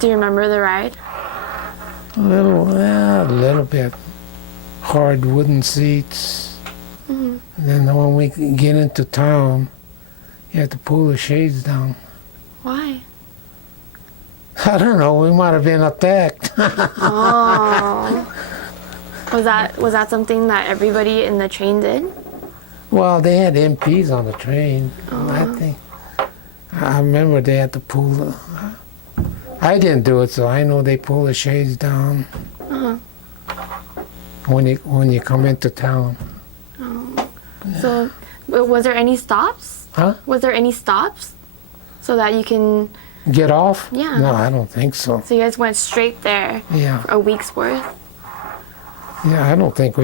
Do you remember the ride? A little bit. Hard wooden seats. Mm-hmm. And then when we get into town, you have to pull the shades down. Why? I don't know. We might have been attacked. Oh. Was that something that everybody in the train did? Well, they had MPs on the train. I remember they had to pull the... I didn't do it, so I know they pull the shades down when you come into town. Oh. So, was there any stops? Huh? Was there any stops so that you can... Get off? Yeah. No, I don't think so. So you guys went straight there Yeah. for a week's worth? Yeah, I don't think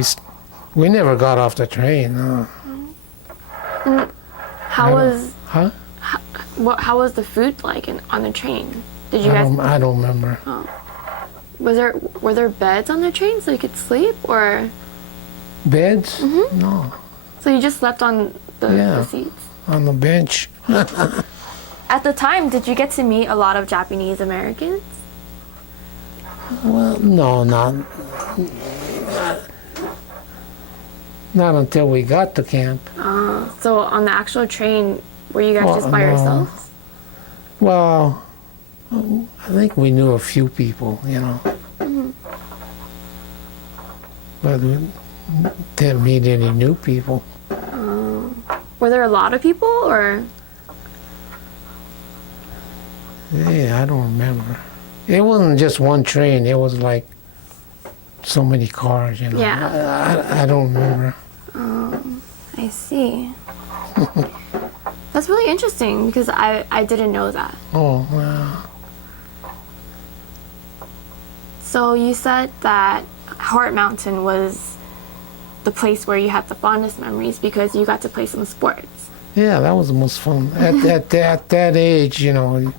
we never got off the train. No. How was... Huh? How was the food like on the train? Did you I don't remember. Oh. Were there beds on the train so you could sleep, or? Beds? Mm-hmm. No. So you just slept on the seats? On the bench. At the time, did you get to meet a lot of Japanese Americans? Well, no, not until we got to camp. So on the actual train, were you guys just by no. yourselves? Well, I think we knew a few people, you know. Mm-hmm. But we didn't meet any new people. Were there a lot of people, or? Yeah, I don't remember. It wasn't just one train. It was like so many cars, you know. Yeah. I don't remember. I see. That's really interesting because I didn't know that. Oh, wow. So you said that Heart Mountain was the place where you had the fondest memories because you got to play some sports. Yeah, that was the most fun. At that age, you know,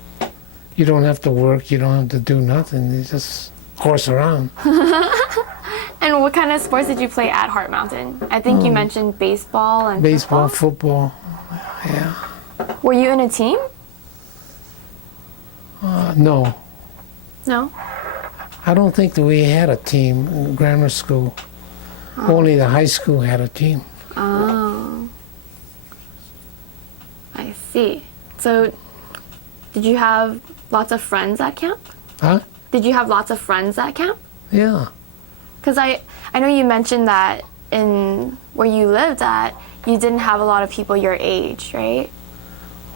you don't have to work, you don't have to do nothing. You just horse around. And what kind of sports did you play at Heart Mountain? I think you mentioned baseball and Baseball, football. yeah. Were you in a team? No, No? I don't think that we had a team in grammar school. Only the high school had a team. Oh. I see. So, did you have lots of friends at camp? Huh? Did you have lots of friends at camp? Yeah. Because I know you mentioned that in where you lived at, you didn't have a lot of people your age, right?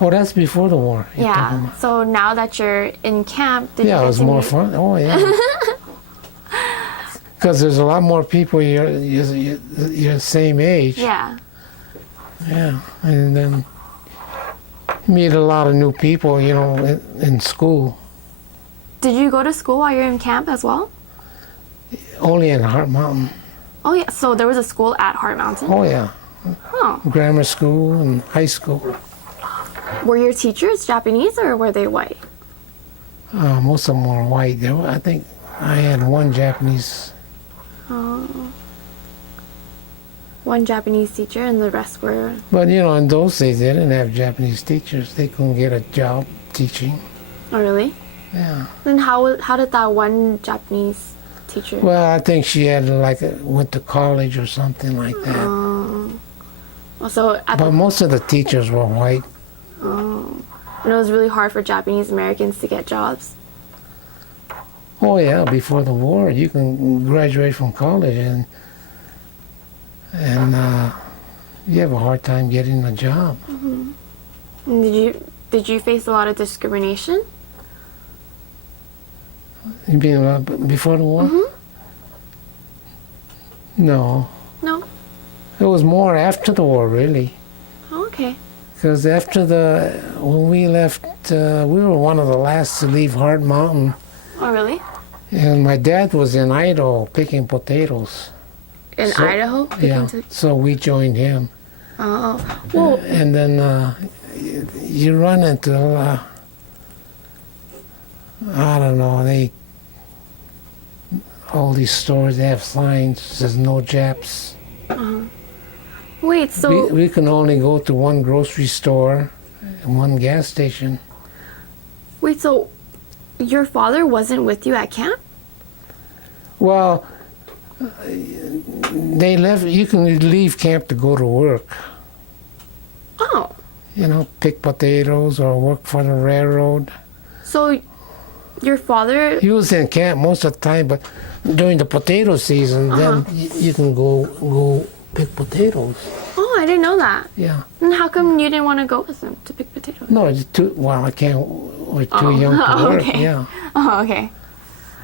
Oh, that's before the war. Yeah. So now that you're in camp, did you Yeah, get it was to more meet... fun. Oh, yeah. Because there's a lot more people your same age. Yeah. Yeah, and then meet a lot of new people, you know, in school. Did you go to school while you're in camp as well? Only in Heart Mountain. Oh yeah. So there was a school at Heart Mountain. Oh, yeah. Oh. Grammar school and high school. Were your teachers Japanese or were they white? Most of them were white. I think I had one Japanese. One Japanese teacher and the rest were... But, you know, in those days, they didn't have Japanese teachers. They couldn't get a job teaching. Oh, really? Yeah. Then how did that one Japanese teacher... Well, I think she had, went to college or something like that. So at But most of the teachers were white. and it was really hard for Japanese Americans to get jobs. Oh, yeah, before the war, you can graduate from college and you have a hard time getting a job. And did you face a lot of discrimination? You mean before the war? No. No? It was more after the war, really. Oh, okay. Because when we left, we were one of the last to leave Heart Mountain. Oh, really? And my dad was in Idaho picking potatoes. In Idaho? Yeah, so we joined him. Oh. Well, And then you run into, I don't know, all these stores, they have signs, there's no Japs. wait, so... We can only go to one grocery store and one gas station. Wait, so your father wasn't with you at camp? Well, they left. You can leave camp to go to work. Oh. You know, pick potatoes or work for the railroad. So your father... He was in camp most of the time, but during the potato season, then you can go pick potatoes. Oh, I didn't know that. Yeah. And how come you didn't want to go with him to pick potatoes? No, it's too. Well, I can't. We're too young to work. Okay. Yeah. Oh, okay.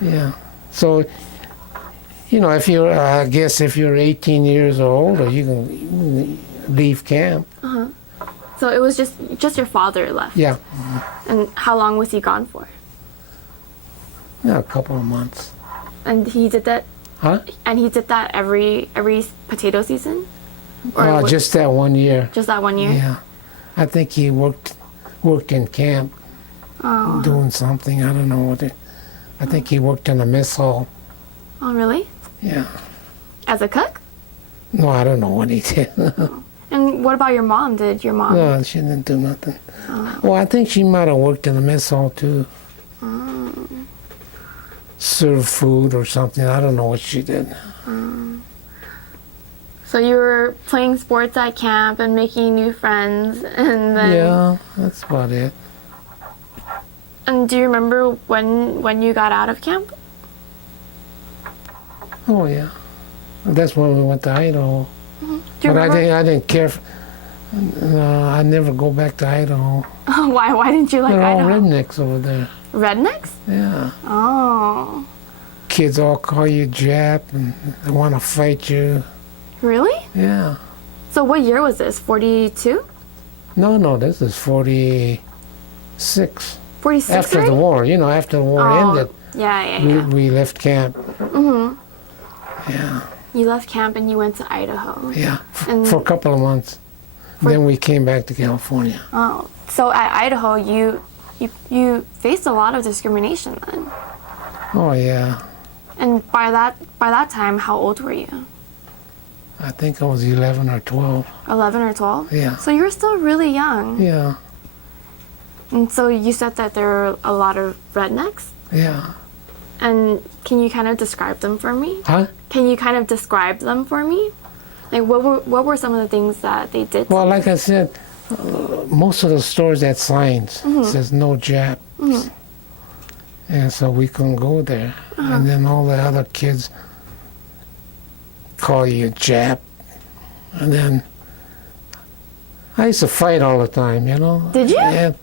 Yeah. So, you know, if you're, I guess, if you're 18 years old, or you can leave camp. So it was just your father left? Yeah. And how long was he gone for? Yeah, a couple of months. And he did that? Huh? And he did that every potato season? Oh, just that 1 year. Just that 1 year? Yeah. I think he worked in camp doing something. I don't know what it. I think he worked in a mess hall. Oh, really? Yeah. As a cook? No, I don't know what he did. And what about your mom? Did your mom... No, she didn't do nothing. Well, I think she might have worked in a mess hall too. Serve food or something. I don't know what she did. So you were playing sports at camp and making new friends, and then... Yeah, that's about it. And do you remember when you got out of camp? Oh, yeah. That's when we went to Idaho. Do you But remember? I didn't care. No, I never go back to Idaho. Why didn't you like They're all Idaho? rednecks over there. Rednecks? Yeah. Oh. Kids all call you Jap and they want to fight you. Really? Yeah. So what year was this? 42? No, this is 46. 46 After the already? war, you know, after the war ended, Yeah. we left camp. Yeah, You left camp and you went to Idaho. yeah, And- for a couple of months. Then we came back to California. Oh. So at Idaho, you faced a lot of discrimination then. Oh, yeah. And by that time, how old were you? I think I was 11 or 12. 11 or 12? Yeah. So you were still really young. Yeah, And so you said that there were a lot of rednecks? yeah. And can you kind of describe them for me? Huh? Can you kind of describe them for me? Like what were some of the things that they did? Well, like I said, most of the stores had signs. Says no Jap. And so we couldn't go there. And then all the other kids call you Jap. And then I used to fight all the time, you know. Did you? And,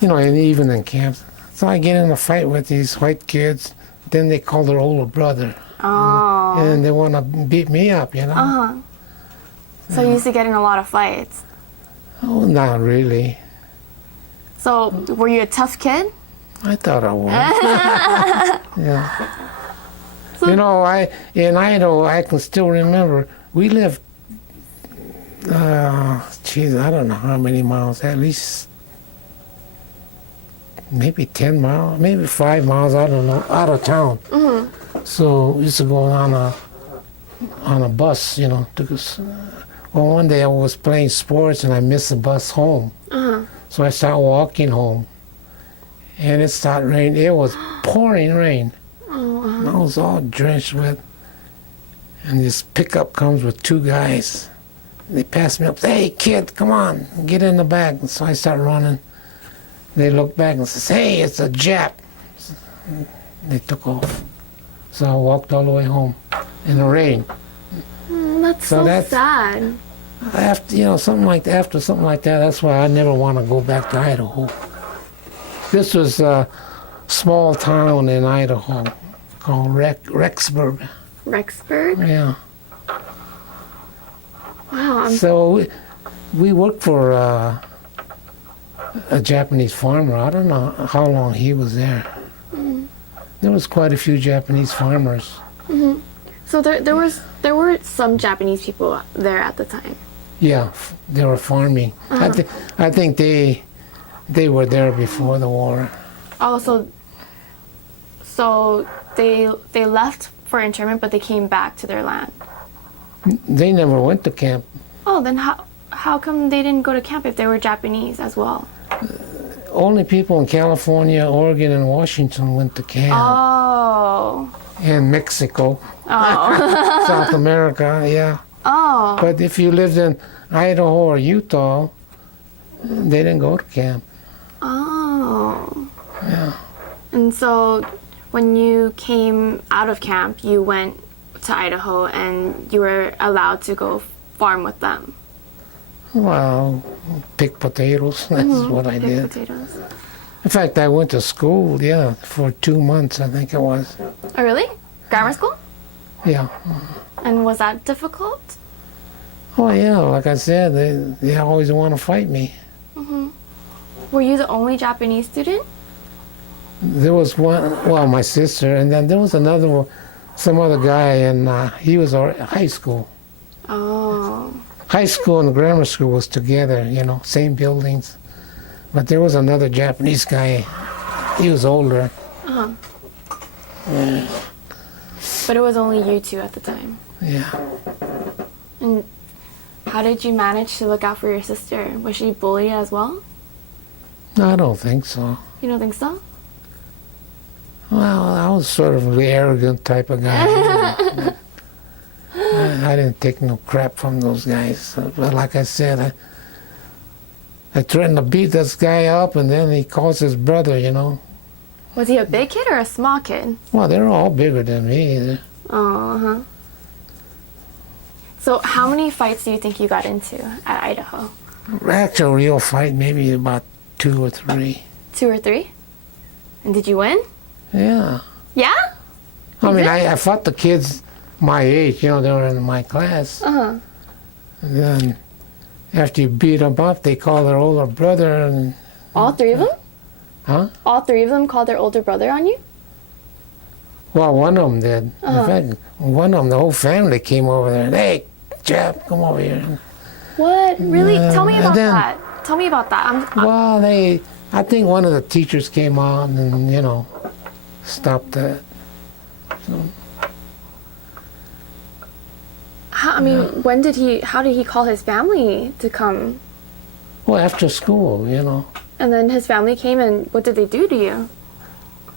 you know, and even in camps. So I get in a fight with these white kids. Then they call their older brother. Oh. And they want to beat me up, you know. So you used to get in a lot of fights. Oh, not really. So were you a tough kid? I thought I was. Yeah. So- You know, in Idaho, I can still remember, we lived, I don't know how many miles, at least maybe 10 miles, maybe 5 miles, I don't know, out of town. So we used to go on a bus, you know. Well, one day I was playing sports and I missed the bus home. So I started walking home. And it started raining. It was pouring rain. And I was all drenched with. And this pickup comes with two guys. They passed me up. Hey, kid, come on, get in the back. And so I start running. They look back and says, hey, it's a Jap. They took off. So I walked all the way home in the rain. That's So so that's- sad. After after something like that, that's why I never want to go back to Idaho. This was a small town in Idaho called Rexburg. Rexburg? Yeah. Wow. So we worked for a Japanese farmer. I don't know how long he was there. There was quite a few Japanese farmers. So there were some Japanese people there at the time. Yeah, they were farming. I think they were there before the war. Oh, so they left for internment, but they came back to their land. They never went to camp. Oh, then how come they didn't go to camp if they were Japanese as well? only people in California, Oregon, and Washington went to camp. Oh. And Mexico, Oh. South America, yeah. Oh. But if you lived in Idaho or Utah, they didn't go to camp. Oh. Yeah. And so when you came out of camp, you went to Idaho and you were allowed to go farm with them. Well, pick potatoes. That's what I Pick did. potatoes. In fact, I went to school, yeah, for 2 months, I think it was. Oh, really? Grammar school? Yeah. And was that difficult? Oh, yeah, like I said, they always want to fight me. Were you the only Japanese student? There was one, well, my sister, and then there was another one, some other guy, and he was high school. Oh. High school and grammar school was together, same buildings. But there was another Japanese guy. He was older. Uh-huh. Yeah. But it was only you two at the time. Yeah. And how did you manage to look out for your sister? Was she bullied as well? No, I don't think so. You don't think so? Well, I was sort of the arrogant type of guy. I didn't take no crap from those guys. But like I said, I threatened to beat this guy up, and then he calls his brother, Was he a big kid or a small kid? Well, they're all bigger than me. Oh, uh-huh. So how many fights do you think you got into at Idaho? Actual real fight, maybe about 2 or 3. 2 or 3? And did you win? Yeah. Yeah? I mean, I fought the kids my age, they were in my class. Uh-huh. And then after you beat them up, they call their older brother and... All 3 of them? Huh? All 3 of them called their older brother on you? Well, one of them did. Uh-huh. In fact, one of them, the whole family came over there and, hey, Jap, come over here. What? Really? Tell me about then- that. Tell me about that. Well, I think one of the teachers came out and, stopped that. How did he call his family to come? Well, after school, And then his family came, and what did they do to you?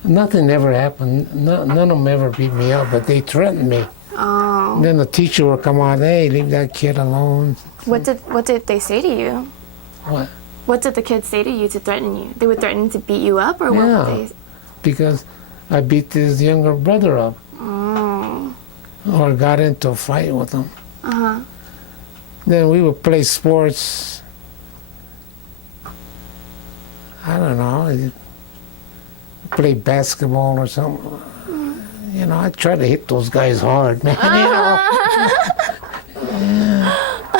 Nothing ever happened. None of them ever beat me up, but they threatened me. Oh. And then the teacher would come out, hey, leave that kid alone. What did they say to you? What? What did the kids say to you to threaten you? They would threaten to beat you up, or what Yeah. would they? Because I beat his younger brother up Oh. or got into a fight with him. Uh-huh. Then we would play sports. I don't know, play basketball or something. I try to hit those guys hard, man.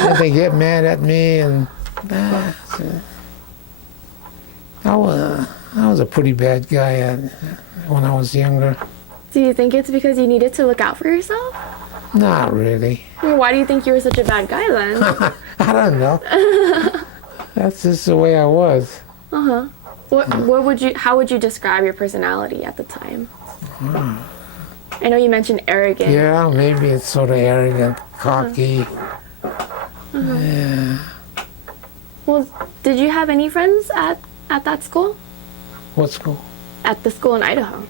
And they get mad at me, and I was a pretty bad guy when I was younger. Do you think it's because you needed to look out for yourself? Not really. I mean, why do you think you were such a bad guy then? I don't know. That's just the way I was. Uh-huh. How would you describe your personality at the time? I know you mentioned arrogant. Yeah, maybe it's sort of arrogant, cocky. Yeah. Well, did you have any friends at that school? What school? At the school in Idaho?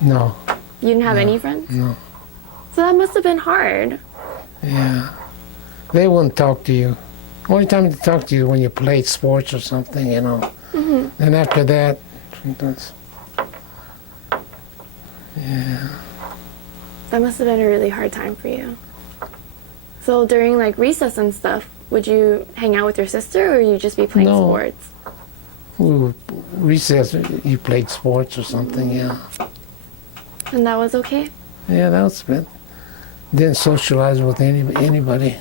No. You didn't have any friends? No. So that must have been hard. Yeah. They wouldn't talk to you. Only time they talk to you when you played sports or something, Mm-hmm. Then after that, sometimes. Yeah. That must have been a really hard time for you. So during like recess and stuff, would you hang out with your sister or you just be playing No. sports? We would recess, you played sports or something, yeah. And that was okay? Yeah, that was it. Didn't socialize with anybody.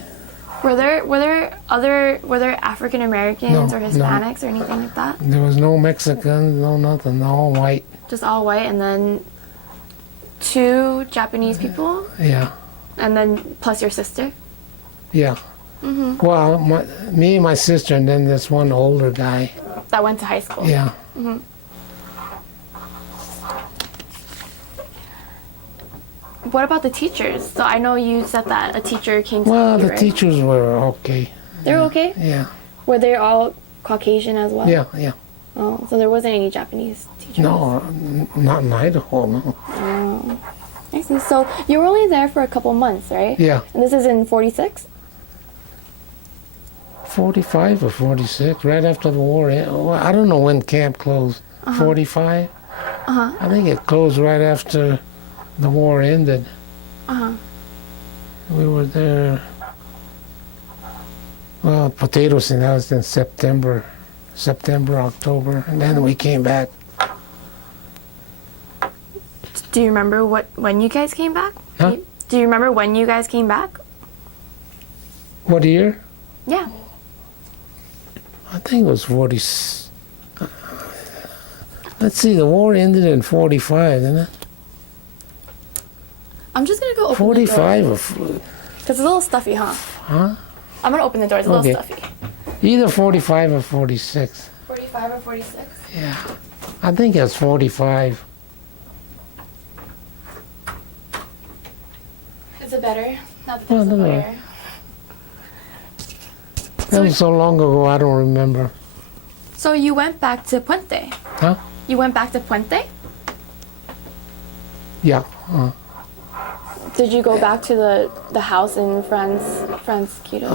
Were there African Americans No, or Hispanics or anything like that? There was no Mexicans, no nothing, all white. Just all white and then 2 Japanese people Yeah, and then plus your sister? yeah. Mm-hmm. Well, me and my sister, and then this one older guy. That went to high school? Yeah. Mm-hmm. What about the teachers? So I know you said that a teacher came to Well, you, the right? teachers were okay. They're okay? Yeah, Were they all Caucasian as well? yeah, yeah. Oh, so there wasn't any Japanese teachers? No, not in Idaho, no. Oh, I see. So you were only there for a couple months, right? Yeah, And this is in 46? 45 or 46, right after the war. Well, I don't know when camp closed. 45? Uh-huh. I think it closed right after the war ended. Uh-huh. We were there. Well, potatoes, and that was in September, October, and then we came back. Do you remember when you guys came back? Huh? Do you remember when you guys came back? What year? Yeah. I think it was 40. Let's see, the war ended in 45, didn't it? I'm just gonna go open 45 the door. or Because it's a little stuffy, huh? huh? I'm gonna open the door. It's a little Okay. stuffy. Either 45 or 46. 45 or 46? Yeah, I think it's 45. Is it better? Not that Well, there's a no. fire. That was so long ago, I don't remember. So you went back to Puente? Huh? You went back to Puente? Yeah. Did you go back to the house in Francisquito?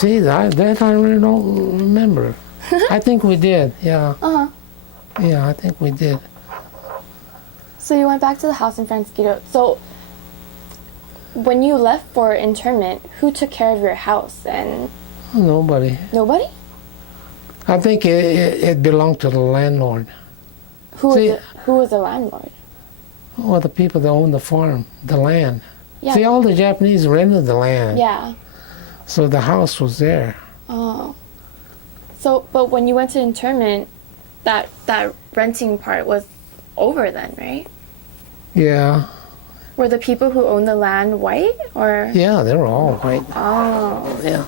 Gee, that I really don't remember. I think we did, yeah. Uh-huh. Yeah, I think we did. So you went back to the house in Francisquito. So when you left for internment, who took care of your house? And Nobody. nobody? I think it belonged to the landlord. See- Who was the landlord? Well, the people that owned the farm, the land. Yeah. See, all the Japanese rented the land. Yeah. So the house was there. Oh. So, but when you went to internment, that renting part was over then, right? Yeah. Were the people who owned the land white or? Yeah, they were all white. Oh. Yeah.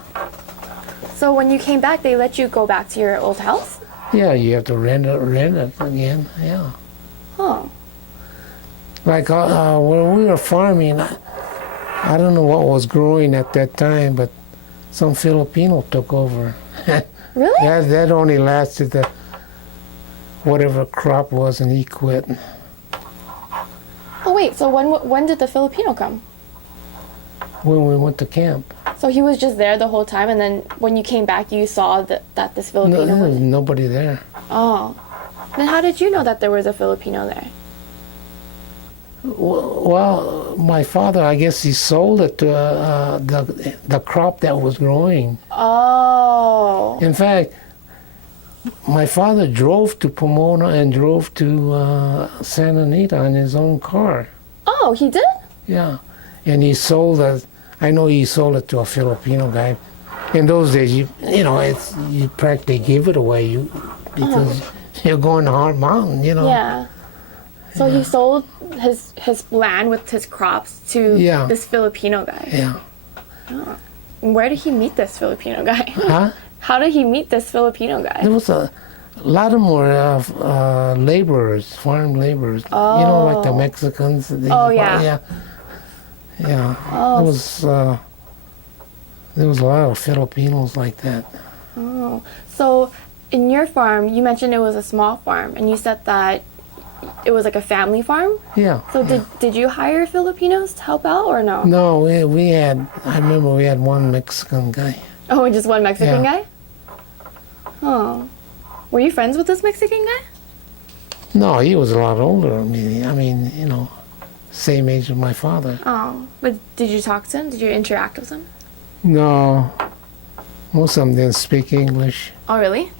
So when you came back, they let you go back to your old house? Yeah, you have to rent it again. Yeah. Huh. Like when we were farming, I don't know what was growing at that time, but some Filipino took over. Really? That only lasted whatever crop was, and he quit. Oh wait, so when did the Filipino come? When we went to camp, So he was just there the whole time, and then when you came back, you saw that this no, Filipino there was was. nobody there. Oh. Then how did you know that there was a Filipino there? Well, my father, I guess he sold it to the crop that was growing. Oh. In fact, my father drove to Pomona and drove to Santa Anita in his own car. Oh, he did? Yeah, and he sold it. I know he sold it to a Filipino guy. In those days, you practically give it away because you're going to Hard Mountain, Yeah. So he sold his land with his crops to Yeah. this Filipino guy. Yeah. Where did he meet this Filipino guy? Huh? How did he meet this Filipino guy? There was a lot of more laborers, farm laborers. Like the Mexicans. Oh, yeah. Yeah. Yeah. Oh. There was a lot of Filipinos like that. Oh. So in your farm, you mentioned it was a small farm, and you said that it was like a family farm. Yeah. So did you hire Filipinos to help out or no? No, we had. I remember we had one Mexican guy. Oh, just one Mexican Yeah. guy? Oh. Were you friends with this Mexican guy? No, he was a lot older. I mean, same age as my father. Oh. But did you talk to him? Did you interact with him? No, most of them didn't speak English. Oh, really?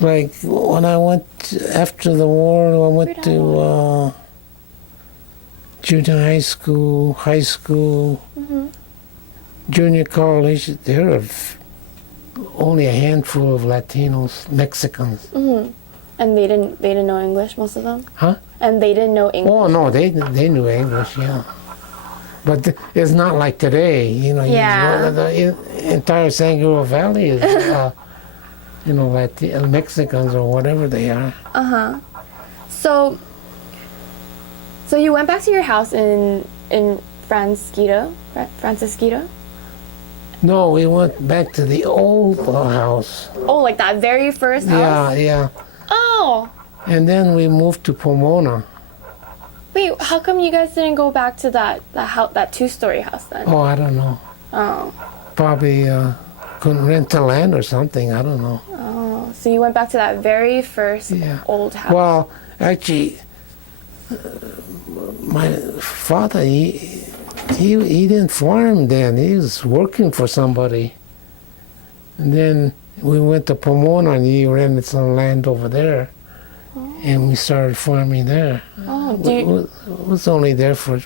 Like when I went after the war, I went to junior high school, junior college. There are only a handful of Latinos, Mexicans. Mm-hmm. And they didn't know English, most of them? Huh? And they didn't know English? Oh no, they knew English, yeah. But it's not like today, Yeah. The entire San Gabriel Valley is, Mexicans or whatever they are. Uh-huh. So you went back to your house in Francisquito? No, we went back to the old house. Oh, like that very first house? Yeah. Oh. And then we moved to Pomona. Wait, how come you guys didn't go back to that two-story house then? Oh, I don't know. Oh. Probably couldn't rent the land or something. I don't know. Oh. So you went back to that very first old house. Well, actually, my father, he didn't farm then. He was working for somebody. And then we went to Pomona and he rented some land over there. And we started farming there. Oh, was only there for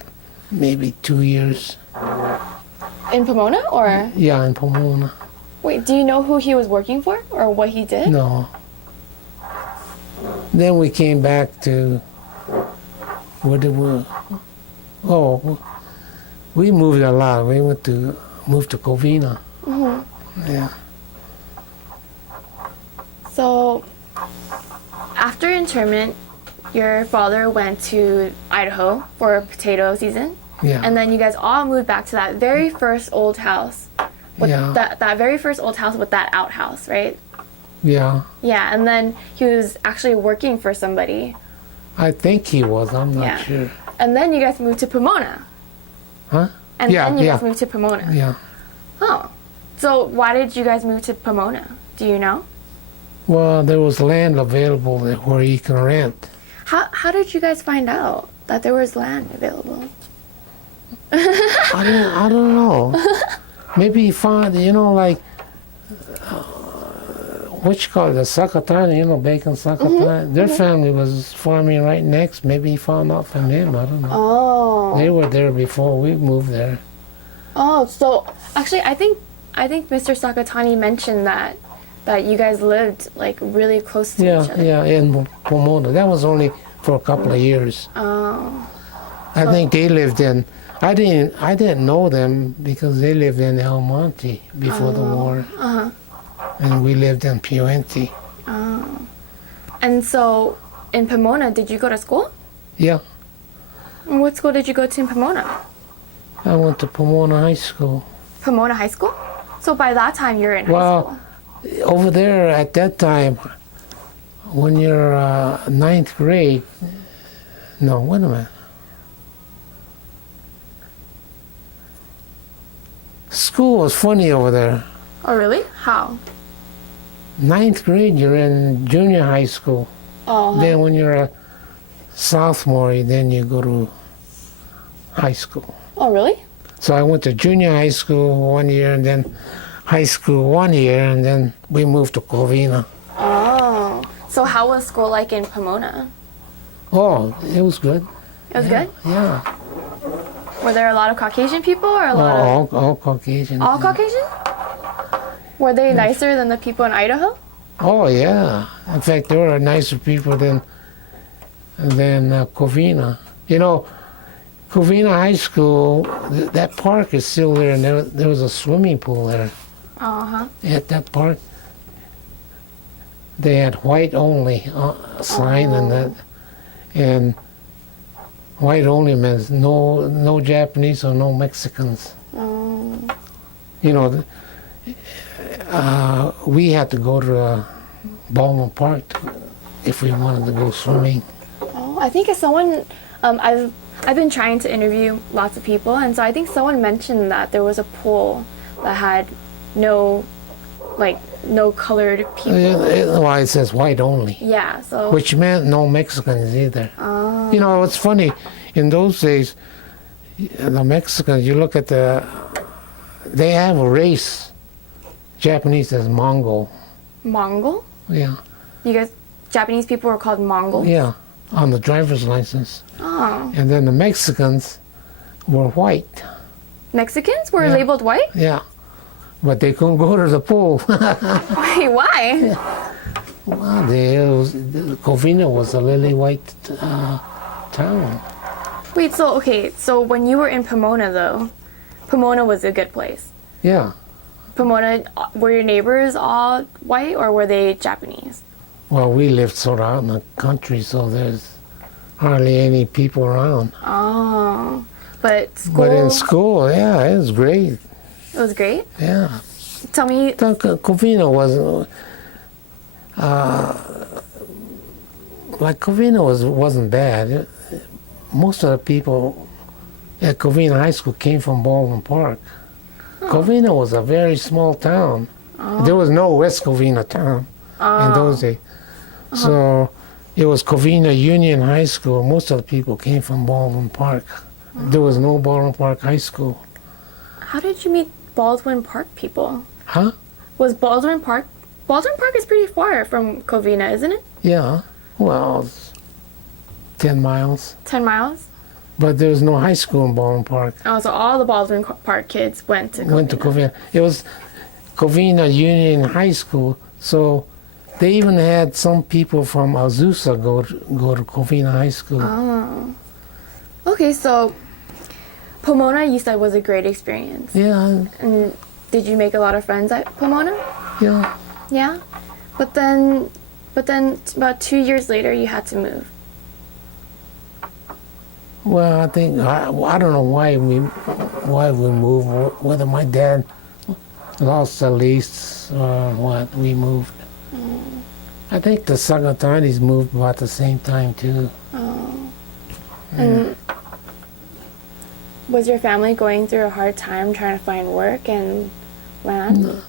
maybe 2 years. in Pomona or? Yeah, in Pomona. Wait, do you know who he was working for or what he did? No. Then we came back to, where did we? Oh, we moved a lot. We moved to Covina. Mm-hmm. Yeah. So, after internment, your father went to Idaho for potato season. Yeah. And then you guys all moved back to that very first old house. With that very first old house with that outhouse, right? Yeah. Yeah, and then he was actually working for somebody. I think he was. I'm not sure. And then you guys moved to Pomona. Huh? And then you guys moved to Pomona. Yeah. Oh. So why did you guys move to Pomona? Do you know? Well, there was land available where you can rent. How did you guys find out that there was land available? I don't know. Maybe he found, like, what you call it, the Sakatani, Bacon Sakatani. Their family was farming right next. Maybe he found out from him. I don't know. Oh. They were there before we moved there. Oh, so actually, I think Mr. Sakatani mentioned that you guys lived like really close to each other. Yeah, in Pomona. That was only for a couple of years. Oh. I think they lived in. I didn't know them because they lived in El Monte before the war, and we lived in Puente. Oh. And so, in Pomona, did you go to school? Yeah, And what school did you go to in Pomona? I went to Pomona High School. Pomona High School? So by that time, you're in high school. Over there at that time, when you're ninth grade. No, wait a minute. School was funny over there. Oh, really? How? Ninth grade, you're in junior high school. Oh. Then when you're a sophomore, then you go to high school. Oh, really? So I went to junior high school 1 year, and then high school 1 year, and then we moved to Covina. Oh. So how was school like in Pomona? Oh, it was good. It was good? Yeah. Were there a lot of Caucasian people or a lot of... All Caucasian. All Caucasian? Were they nicer than the people in Idaho? Oh, yeah. In fact, there were nicer people than Covina. Covina High School, that park is still there, and there was a swimming pool there. Uh-huh. At that park, they had white only sign and that, and white only means no Japanese or no Mexicans. Oh. We had to go to Ballman Park if we wanted to go swimming. Oh, I think someone... I've been trying to interview lots of people, and so I think someone mentioned that there was a pool that had no colored people. Why it says white only. Yeah, so... Which meant no Mexicans either. Oh. It's funny. In those days, the Mexicans, you look at they have a race. Japanese is Mongol. Mongol? Yeah. You guys, Japanese people were called Mongols? Yeah, on the driver's license. Oh. And then the Mexicans were white. Mexicans were labeled white? Yeah. But they couldn't go to the pool. Wait, why? Well, Covina was a lily white town. Wait, so when you were in Pomona, though, Pomona was a good place. Yeah. Pomona, were your neighbors all white, or were they Japanese? Well, we lived sort of out in the country, so there's hardly any people around. Oh, but school... But in school, yeah, it was great. It was great. Yeah. Tell me. Covina was wasn't bad. Most of the people at Covina High School came from Baldwin Park. Covina was a very small town. There was no West Covina town in those days. So it was Covina Union High School. Most of the people came from Baldwin Park. There was no Baldwin Park High School. How did you meet Baldwin Park people? Huh? Was Baldwin Park is pretty far from Covina, isn't it? Yeah. Well, it's 10 miles. 10 miles? But there was no high school in Baldwin Park. Oh, so all the Baldwin Park kids went to Covina. It was Covina Union High School. So they even had some people from Azusa go to Covina High School. Oh. Okay, so Pomona, you said, was a great experience. Yeah. And did you make a lot of friends at Pomona? Yeah. Yeah? But then about 2 years later, you had to move. Well, I think I don't know why we moved. Whether my dad lost the lease or what, we moved. I think the Sagatanis moved about the same time too. Oh. And was your family going through a hard time trying to find work and land?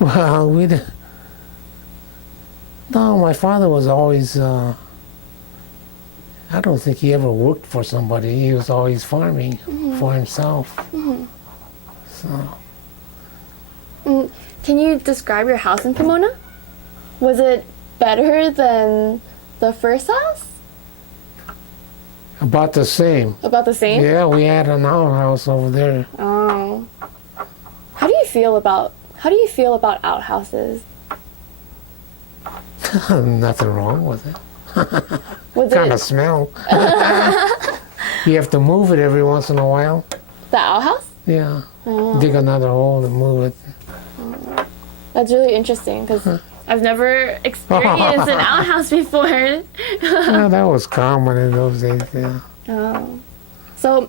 Well, no, my father was always. I don't think he ever worked for somebody. He was always farming for himself. So. Can you describe your house in Pomona? Was it better than the first house? About the same. About the same? Yeah, we had an outhouse over there. Oh. How do you feel about outhouses? Nothing wrong with it. Was Kind it of smell. You have to move it every once in a while. the outhouse? Yeah. Oh. Dig another hole and move it. That's really interesting because I've never experienced an outhouse before. Yeah, that was common in those days. Yeah. Oh. So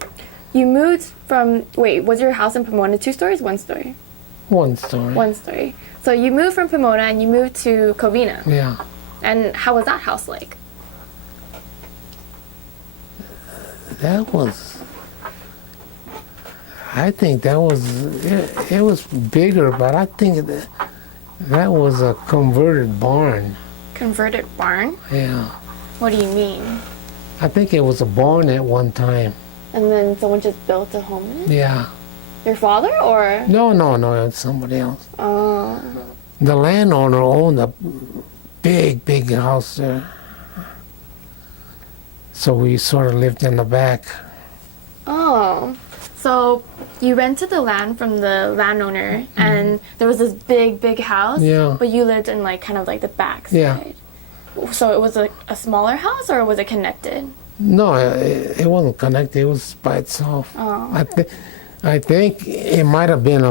you moved from, was your house in Pomona 2 stories, 1 story? One story. 1 story. So you moved from Pomona and you moved to Covina. Yeah. And how was that house like? I think that was, it was bigger, but I think that was a converted barn. Converted barn? Yeah. What do you mean? I think it was a barn at one time. And then someone just built a home in it? Yeah. Your father or? No, it's somebody else. Oh. The landowner owned a big house there. So we sort of lived in the back. Oh. So you rented the land from the landowner and there was this big house. Yeah. But you lived in kind of the back side. Yeah. So it was a smaller house or was it connected? No, it wasn't connected. It was by itself. Oh. I think it might have been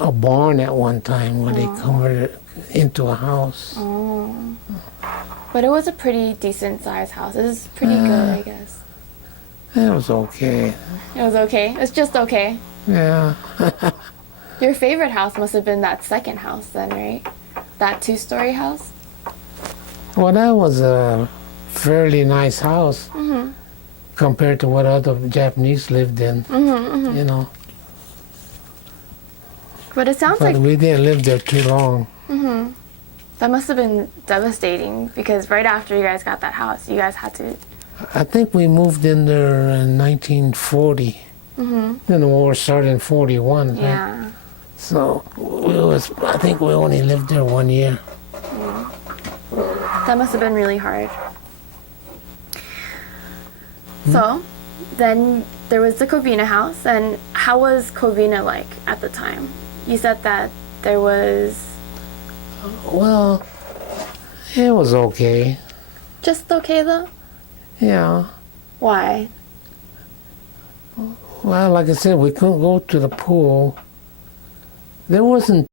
a barn at one time when they converted it into a house. Oh. But it was a pretty decent sized house. It was pretty good, I guess. It was okay. It was okay. It's just okay. Yeah. Your favorite house must have been that second house then, right? That 2-story house? Well, that was a fairly nice house compared to what other Japanese lived in, you know. But it sounds But like we didn't live there too long. that must have been devastating because right after you guys got that house, you guys had to... I think we moved in there in 1940. Then the war started in 41. Right? Yeah. So I think we only lived there 1 year. That must have been really hard. So, then there was the Covina house, and how was Covina like at the time? You said that there was... Well, it was okay. Just okay though? Yeah. Why? Well, like I said, we couldn't go to the pool. There wasn't